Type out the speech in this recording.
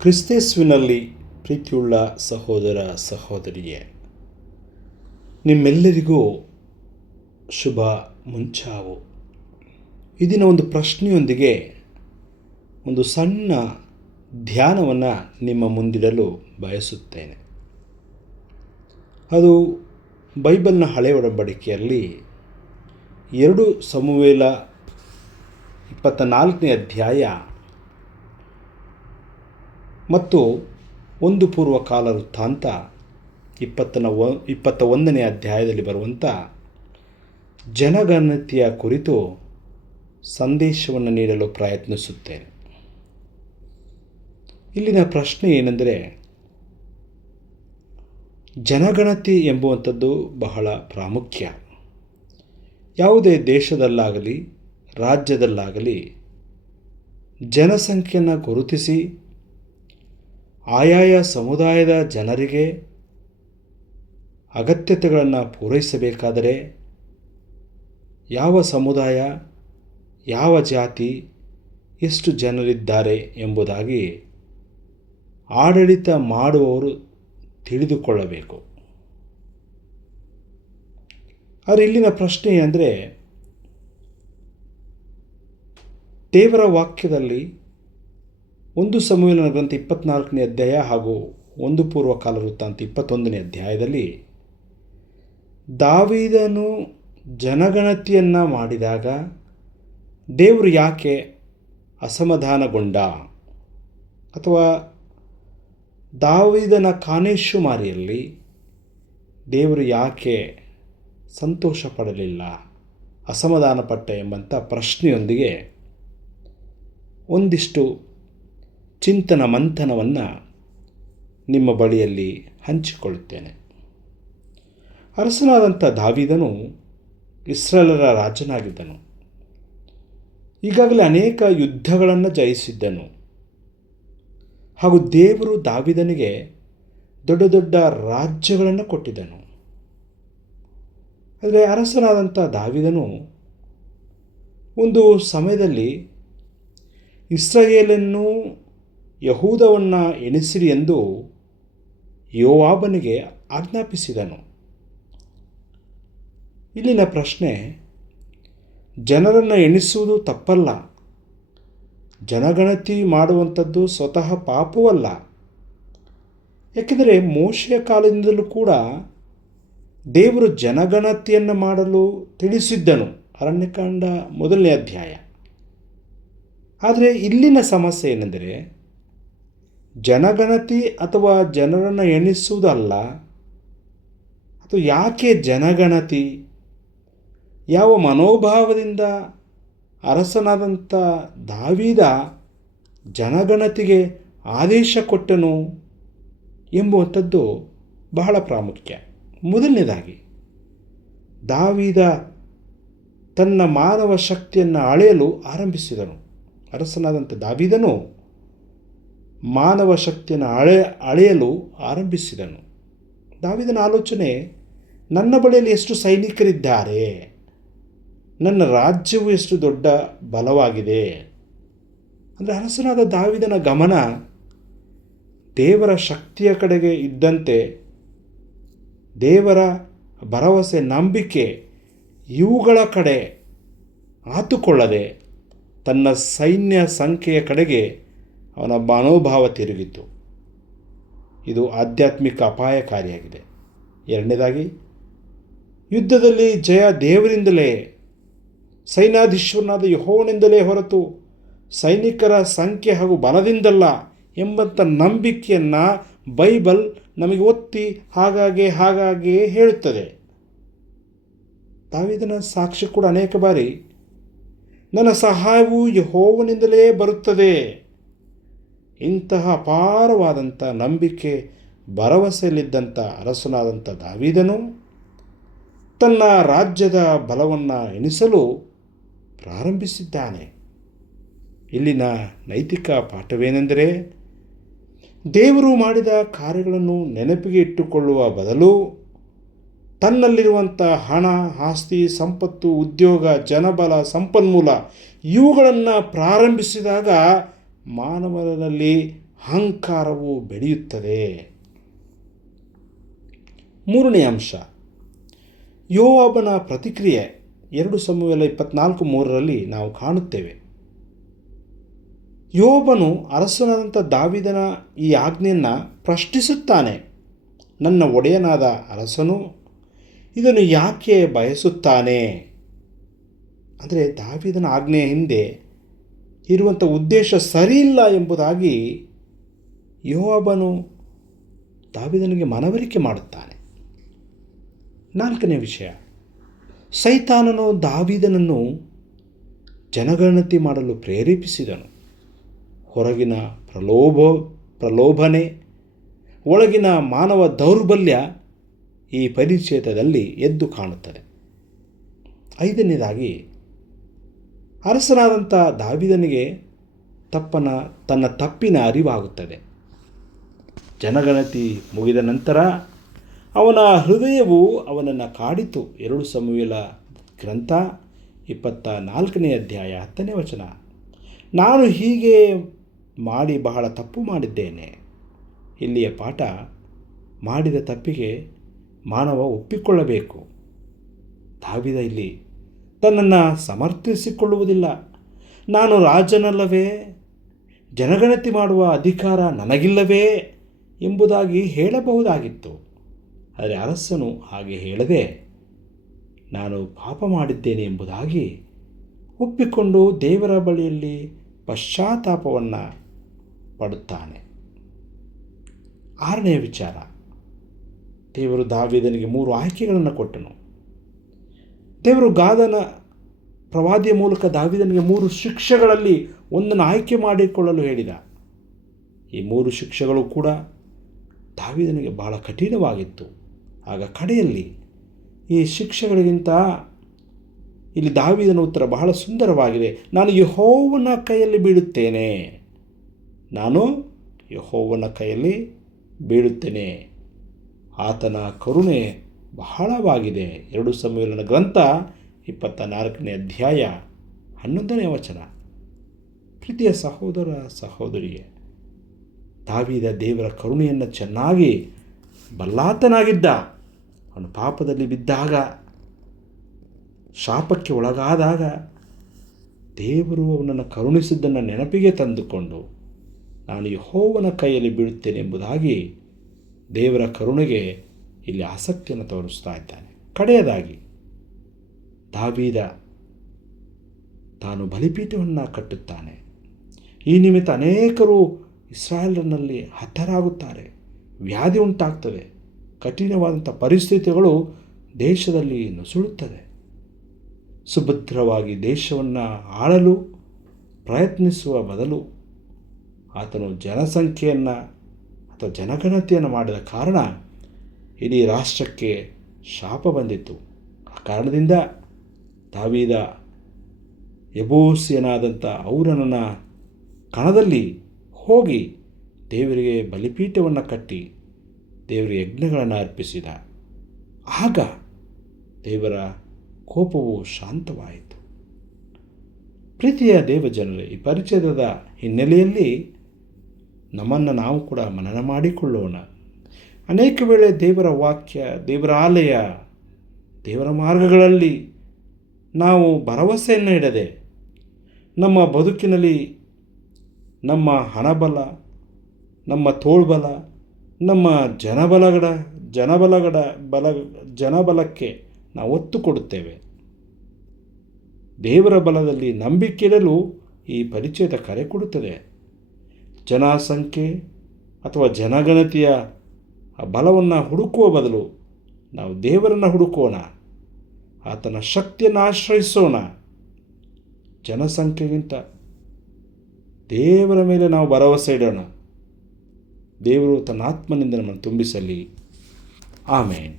ಕ್ರಿಸ್ತೇಸುವಿನಲ್ಲಿ ಪ್ರೀತಿಯುಳ್ಳ ಸಹೋದರ ಸಹೋದರಿಯೇ, ನಿಮ್ಮೆಲ್ಲರಿಗೂ ಶುಭ ಮುಂಚಾವು. ಇದೀನ ಒಂದು ಪ್ರಶ್ನೆಯೊಂದಿಗೆ ಒಂದು ಸಣ್ಣ ಧ್ಯಾನವನ್ನು ನಿಮ್ಮ ಮುಂದಿಡಲು ಬಯಸುತ್ತೇನೆ. ಅದು ಬೈಬಲ್ನ ಹಳೆಯ ಒಡಂಬಡಿಕೆಯಲ್ಲಿ 2 ಸಮುವೇಲ 24ನೇ ಅಧ್ಯಾಯ ಮತ್ತು 1 ಪೂರ್ವಕಾಲ ವೃತ್ತಾಂತ 21ನೇ ಅಧ್ಯಾಯದಲ್ಲಿ ಬರುವಂಥ ಜನಗಣತಿಯ ಕುರಿತು ಸಂದೇಶವನ್ನು ನೀಡಲು ಪ್ರಯತ್ನಿಸುತ್ತೇನೆ. ಇಲ್ಲಿನ ಪ್ರಶ್ನೆ ಏನೆಂದರೆ, ಜನಗಣತಿ ಎಂಬುವಂಥದ್ದು ಬಹಳ ಪ್ರಾಮುಖ್ಯ. ಯಾವುದೇ ದೇಶದಲ್ಲಾಗಲಿ ರಾಜ್ಯದಲ್ಲಾಗಲಿ ಜನಸಂಖ್ಯೆಯನ್ನು ಗುರುತಿಸಿ ಆಯಾಯ ಸಮುದಾಯದ ಜನರಿಗೆ ಅಗತ್ಯತೆಗಳನ್ನು ಪೂರೈಸಬೇಕಾದರೆ ಯಾವ ಸಮುದಾಯ, ಯಾವ ಜಾತಿ, ಎಷ್ಟು ಜನರಿದ್ದಾರೆ ಎಂಬುದಾಗಿ ಆಡಳಿತ ಮಾಡುವವರು ತಿಳಿದುಕೊಳ್ಳಬೇಕು. ಆದರೆ ಇಲ್ಲಿನ ಪ್ರಶ್ನೆ ಅಂದರೆ, ದೇವರ ವಾಕ್ಯದಲ್ಲಿ 1 ಸಮುವೇಲನ ಗ್ರಂಥ 24ನೇ ಅಧ್ಯಾಯ ಹಾಗೂ 1 ಪೂರ್ವಕಾಲ ವೃತ್ತಾಂತ 21ನೇ ಅಧ್ಯಾಯದಲ್ಲಿ ದಾವೀದನು ಜನಗಣತಿಯನ್ನು ಮಾಡಿದಾಗ ದೇವರು ಯಾಕೆ ಅಸಮಾಧಾನಗೊಂಡ, ಅಥವಾ ದಾವೀದನ ಕಾನೇಶುಮಾರಿಯಲ್ಲಿ ದೇವರು ಯಾಕೆ ಸಂತೋಷ ಪಡಲಿಲ್ಲ, ಅಸಮಾಧಾನಪಟ್ಟ ಎಂಬಂಥ ಪ್ರಶ್ನೆಯೊಂದಿಗೆ ಒಂದಿಷ್ಟು ಚಿಂತನ ಮಂಥನವನ್ನು ನಿಮ್ಮ ಬಳಿಯಲ್ಲಿ ಹಂಚಿಕೊಳ್ಳುತ್ತೇನೆ. ಅರಸನಾದಂಥ ದಾವೀದನು ಇಸ್ರಾಯೇಲರ ರಾಜನಾಗಿದ್ದನು. ಈಗಾಗಲೇ ಅನೇಕ ಯುದ್ಧಗಳನ್ನು ಜಯಿಸಿದ್ದನು ಹಾಗೂ ದೇವರು ದಾವೀದನಿಗೆ ದೊಡ್ಡ ದೊಡ್ಡ ರಾಜ್ಯಗಳನ್ನು ಕೊಟ್ಟಿದ್ದನು. ಆದರೆ ಅರಸನಾದಂಥ ದಾವೀದನು ಒಂದು ಸಮಯದಲ್ಲಿ ಇಸ್ರಾಯೇಲನ್ನು ಯಹೂದವನ್ನು ಎಣಿಸಿರಿ ಎಂದು ಯೋವಾಬನಿಗೆ ಆಜ್ಞಾಪಿಸಿದನು. ಇಲ್ಲಿನ ಪ್ರಶ್ನೆ, ಜನರನ್ನು ಎಣಿಸುವುದು ತಪ್ಪಲ್ಲ, ಜನಗಣತಿ ಮಾಡುವಂಥದ್ದು ಸ್ವತಃ ಪಾಪವಲ್ಲ. ಏಕೆಂದರೆ ಮೋಶೆಯ ಕಾಲದಿಂದಲೂ ಕೂಡ ದೇವರು ಜನಗಣತಿಯನ್ನು ಮಾಡಲು ತಿಳಿಸಿದ್ದನು, ಅರಣ್ಯಕಾಂಡ 1ನೇ ಅಧ್ಯಾಯ. ಆದರೆ ಇಲ್ಲಿನ ಸಮಸ್ಯೆ ಏನೆಂದರೆ, ಜನಗಣತಿ ಅಥವಾ ಜನರನ್ನು ಎಣಿಸುವುದಲ್ಲ. ಅಥವಾ ಯಾಕೆ ಜನಗಣತಿ, ಯಾವ ಮನೋಭಾವದಿಂದ ಅರಸನಾದಂಥ ದಾವೀದ ಜನಗಣತಿಗೆ ಆದೇಶ ಕೊಟ್ಟನು ಎಂಬುವಂಥದ್ದು ಬಹಳ ಪ್ರಾಮುಖ್ಯ. ಮೊದಲನೇದಾಗಿ, ದಾವೀದ ತನ್ನ ಮಾನವ ಶಕ್ತಿಯನ್ನು ಅಳೆಯಲು ಆರಂಭಿಸಿದನು. ಅರಸನಾದಂಥ ದಾವೀದನು ಮಾನವ ಶಕ್ತಿಯನ್ನು ಅಳೆಯಲು ಆರಂಭಿಸಿದನು. ದಾವೀದನ ಆಲೋಚನೆ, ನನ್ನ ಬಳಿಯಲ್ಲಿ ಎಷ್ಟು ಸೈನಿಕರಿದ್ದಾರೆ, ನನ್ನ ರಾಜ್ಯವು ಎಷ್ಟು ದೊಡ್ಡ ಬಲವಾಗಿದೆ. ಅಂದರೆ ಅರಸನಾದ ದಾವೀದನ ಗಮನ ದೇವರ ಶಕ್ತಿಯ ಕಡೆಗೆ ಇದ್ದಂತೆ ದೇವರ ಭರವಸೆ, ನಂಬಿಕೆ ಇವುಗಳ ಕಡೆ ಆತುಕೊಳ್ಳದೆ ತನ್ನ ಸೈನ್ಯ ಸಂಖ್ಯೆಯ ಕಡೆಗೆ ಅವನ ಮನೋಭಾವ ತಿರುಗಿತು. ಇದು ಆಧ್ಯಾತ್ಮಿಕ ಅಪಾಯಕಾರಿಯಾಗಿದೆ. ಎರಡನೇದಾಗಿ, ಯುದ್ಧದಲ್ಲಿ ಜಯ ದೇವರಿಂದಲೇ, ಸೈನ್ಯಾಧೀಶ್ವರನಾದ ಯೆಹೋವನಿಂದಲೇ ಹೊರತು ಸೈನಿಕರ ಸಂಖ್ಯೆ ಹಾಗೂ ಬಲದಿಂದಲ್ಲ ಎಂಬಂಥ ನಂಬಿಕೆಯನ್ನು ಬೈಬಲ್ ನಮಗೆ ಒತ್ತಿ ಹಾಗಾಗಿ ಹೇಳುತ್ತದೆ. ದಾವೀದನ ಸಾಕ್ಷಿ ಕೂಡ ಅನೇಕ ಬಾರಿ, ನನ್ನ ಸಹಾಯವು ಯೆಹೋವನಿಂದಲೇ ಬರುತ್ತದೆ. ಇಂತಹ ಅಪಾರವಾದಂಥ ನಂಬಿಕೆ, ಭರವಸೆಯಲ್ಲಿದ್ದಂಥ ಅರಸನಾದಂಥ ದಾವೀದನು ತನ್ನ ರಾಜ್ಯದ ಬಲವನ್ನು ಎಣಿಸಲು ಪ್ರಾರಂಭಿಸಿದ್ದಾನೆ. ಇಲ್ಲಿನ ನೈತಿಕ ಪಾಠವೇನೆಂದರೆ, ದೇವರು ಮಾಡಿದ ಕಾರ್ಯಗಳನ್ನು ನೆನಪಿಗೆ ಇಟ್ಟುಕೊಳ್ಳುವ ಬದಲು ತನ್ನಲ್ಲಿರುವಂಥ ಹಣ, ಆಸ್ತಿ, ಸಂಪತ್ತು, ಉದ್ಯೋಗ, ಜನಬಲ, ಸಂಪನ್ಮೂಲ ಇವುಗಳನ್ನು ಪ್ರಾರಂಭಿಸಿದಾಗ ಮಾನವನಲ್ಲಿ ಅಹಂಕಾರವು ಬೆಳೆಯುತ್ತದೆ. ಮೂರನೇ ಅಂಶ, ಯೋವಾಬನ ಪ್ರತಿಕ್ರಿಯೆ 2 ಸಮುವೇಲ 24:3 ನಾವು ಕಾಣುತ್ತೇವೆ. ಯೋವಾಬನು ಅರಸನಾದಂಥ ದಾವೀದನ ಈ ಆಜ್ಞೆಯನ್ನು ಪ್ರಶ್ನಿಸುತ್ತಾನೆ. ನನ್ನ ಒಡೆಯನಾದ ಅರಸನು ಇದನ್ನು ಯಾಕೆ ಬಯಸುತ್ತಾನೆ? ಅಂದರೆ ದಾವೀದನ ಆಜ್ಞೆಯ ಹಿಂದೆ ಇರುವಂಥ ಉದ್ದೇಶ ಸರಿಯಿಲ್ಲ ಎಂಬುದಾಗಿ ಯೋವಾಬನು ದಾವೀದನಿಗೆ ಮನವರಿಕೆ ಮಾಡುತ್ತಾನೆ. 4ನೇ ವಿಷಯ, ಸೈತಾನನು ದಾವೀದನನ್ನು ಜನಗಣತಿ ಮಾಡಲು ಪ್ರೇರೇಪಿಸಿದನು. ಹೊರಗಿನ ಪ್ರಲೋಭನೆ, ಒಳಗಿನ ಮಾನವ ದೌರ್ಬಲ್ಯ ಈ ಪರಿಚ್ಛೇದದಲ್ಲಿ ಎದ್ದು ಕಾಣುತ್ತದೆ. 5ನೇದಾಗಿ, ಅರಸನಾದಂಥ ದಾವೀದನಿಗೆ ತನ್ನ ತಪ್ಪಿನ ಅರಿವಾಗುತ್ತದೆ. ಜನಗಣತಿ ಮುಗಿದ ನಂತರ ಅವನ ಹೃದಯವು ಅವನನ್ನು ಕಾಡಿತು. 2 ಸಮುವೇಲ ಗ್ರಂಥ 24ನೇ ಅಧ್ಯಾಯ 10ನೇ ವಚನ. ನಾನು ಹೀಗೆ ಮಾಡಿ ಬಹಳ ತಪ್ಪು ಮಾಡಿದ್ದೇನೆ. ಇಲ್ಲಿಯ ಪಾಠ, ಮಾಡಿದ ತಪ್ಪಿಗೆ ಮಾನವ ಒಪ್ಪಿಕೊಳ್ಳಬೇಕು. ದಾವೀದ ಇಲ್ಲಿ ತನ್ನನ್ನು ಸಮರ್ಥಿಸಿಕೊಳ್ಳುವುದಿಲ್ಲ. ನಾನು ರಾಜನಲ್ಲವೇ, ಜನಗಣತಿ ಮಾಡುವ ಅಧಿಕಾರ ನನಗಿಲ್ಲವೇ ಎಂಬುದಾಗಿ ಹೇಳಬಹುದಾಗಿತ್ತು. ಆದರೆ ಅರಸನು ಹಾಗೆ ಹೇಳದೆ, ನಾನು ಪಾಪ ಮಾಡಿದ್ದೇನೆ ಎಂಬುದಾಗಿ ಒಪ್ಪಿಕೊಂಡು ದೇವರ ಬಳಿಯಲ್ಲಿ ಪಶ್ಚಾತ್ತಾಪವನ್ನು ಪಡುತ್ತಾನೆ. 6ನೇ ವಿಚಾರ, ದೇವರು ದಾವೀದನಿಗೆ 3 ಆಯ್ಕೆಗಳನ್ನು ಕೊಟ್ಟನು. ದೇವರು ಗಾದನ ಪ್ರವಾದಿಯ ಮೂಲಕ ದಾವೀದನಿಗೆ 3 ಶಿಕ್ಷೆಗಳಲ್ಲಿ ಒಂದನ್ನು ಆಯ್ಕೆ ಮಾಡಿಕೊಳ್ಳಲು ಹೇಳಿದ. ಈ 3 ಶಿಕ್ಷೆಗಳು ಕೂಡ ದಾವೀದನಿಗೆ ಬಹಳ ಕಠಿಣವಾಗಿತ್ತು. ಆಗ ಕಡೆಯಲ್ಲಿ ಈ ಶಿಕ್ಷೆಗಳಿಗಿಂತ ಇಲ್ಲಿ ದಾವೀದನ ಉತ್ತರ ಬಹಳ ಸುಂದರವಾಗಿದೆ. ನಾನು ಯೆಹೋವನ ಕೈಯಲ್ಲಿ ಬೀಳುತ್ತೇನೆ, ನಾನು ಯೆಹೋವನ ಕೈಯಲ್ಲಿ ಬೀಳುತ್ತೇನೆ, ಆತನ ಕರುಣೆ ಬಹಳವಾಗಿದೆ. 2 ಸಮುವೇಲನ ಗ್ರಂಥ 24ನೇ ಅಧ್ಯಾಯ 11ನೇ ವಚನ. ಪ್ರೀತಿಯ ಸಹೋದರ ಸಹೋದರಿಯೇ, ದಾವೀದ ದೇವರ ಕರುಣೆಯನ್ನು ಚೆನ್ನಾಗಿ ಬಲ್ಲಾತನಾಗಿದ್ದ. ಅವನು ಪಾಪದಲ್ಲಿ ಬಿದ್ದಾಗ, ಶಾಪಕ್ಕೆ ಒಳಗಾದಾಗ ದೇವರು ಅವನನ್ನು ಕರುಣಿಸಿದ್ದನ್ನು ನೆನಪಿಗೆ ತಂದುಕೊಂಡು ನಾನು ಯೆಹೋವನ ಕೈಯಲ್ಲಿ ಬೀಳುತ್ತೇನೆ ಎಂಬುದಾಗಿ ದೇವರ ಕರುಣೆಗೆ ಇಲ್ಲಿ ಆಸಕ್ತಿಯನ್ನು ತೋರಿಸ್ತಾ ಇದ್ದಾನೆ. ಕಡೆಯದಾಗಿ, ದಾವೀದ ತಾನು ಬಲಿಪೀಠವನ್ನು ಕಟ್ಟುತ್ತಾನೆ. ಈ ನಿಮಿತ್ತ ಅನೇಕರು ಇಸ್ರಾಯೇಲಿನಲ್ಲಿ ಹತರಾಗುತ್ತಾರೆ, ವ್ಯಾಧಿ ಉಂಟಾಗ್ತದೆ, ಕಠಿಣವಾದಂಥ ಪರಿಸ್ಥಿತಿಗಳು ದೇಶದಲ್ಲಿ ನುಸುಳುತ್ತದೆ. ಸುಭದ್ರವಾಗಿ ದೇಶವನ್ನು ಆಳಲು ಪ್ರಯತ್ನಿಸುವ ಬದಲು ಆತನು ಜನಸಂಖ್ಯೆಯನ್ನು ಅಥವಾ ಜನಗಣತಿಯನ್ನು ಮಾಡಿದ ಕಾರಣ ಇಡೀ ರಾಷ್ಟ್ರಕ್ಕೆ ಶಾಪ ಬಂದಿತ್ತು. ಆ ಕಾರಣದಿಂದ ದಾವೀದ ಯೆಬೂಸಿಯನಾದಂಥ ಔರನನ ಕಣದಲ್ಲಿ ಹೋಗಿ ದೇವರಿಗೆ ಬಲಿಪೀಠವನ್ನು ಕಟ್ಟಿ ದೇವರಿಗೆ ಯಜ್ಞಗಳನ್ನು ಅರ್ಪಿಸಿದ. ಆಗ ದೇವರ ಕೋಪವು ಶಾಂತವಾಯಿತು. ಪ್ರೀತಿಯ ದೇವಜನರೇ, ಈ ಪರಿಚಯದ ಹಿನ್ನೆಲೆಯಲ್ಲಿ ನಮ್ಮನ್ನು ನಾವು ಕೂಡ ಮನನ ಮಾಡಿಕೊಳ್ಳೋಣ. ಅನೇಕ ವೇಳೆ ದೇವರ ವಾಕ್ಯ, ದೇವರ ಆಲಯ, ದೇವರ ಮಾರ್ಗಗಳಲ್ಲಿ ನಾವು ಭರವಸೆಯನ್ನು ಇಡದೆ ನಮ್ಮ ಬದುಕಿನಲ್ಲಿ ನಮ್ಮ ಹಣಬಲ, ನಮ್ಮ ತೋಳ್ಬಲ, ನಮ್ಮ ಜನಬಲಕ್ಕೆ ನಾವು ಒತ್ತು ಕೊಡುತ್ತೇವೆ. ದೇವರ ಬಲದಲ್ಲಿ ನಂಬಿಕೆ ಇಡಲು ಈ ಪರಿಚಯದ ಕರೆ ಕೊಡುತ್ತದೆ. ಜನಸಂಖ್ಯೆ ಅಥವಾ ಜನಗಣತಿಯ ಬಲವನ್ನು ಹುಡುಕುವ ಬದಲು ನಾವು ದೇವರನ್ನು ಹುಡುಕೋಣ, ಆತನ ಶಕ್ತಿಯನ್ನು ಆಶ್ರಯಿಸೋಣ. ಜನಸಂಖ್ಯೆಗಿಂತ ದೇವರ ಮೇಲೆ ನಾವು ಭರವಸೆ ಇಡೋಣ. ದೇವರು ತನ್ನ ಆತ್ಮನಿಂದ ನಮ್ಮನ್ನು ತುಂಬಿಸಲಿ. ಆಮೇನ್.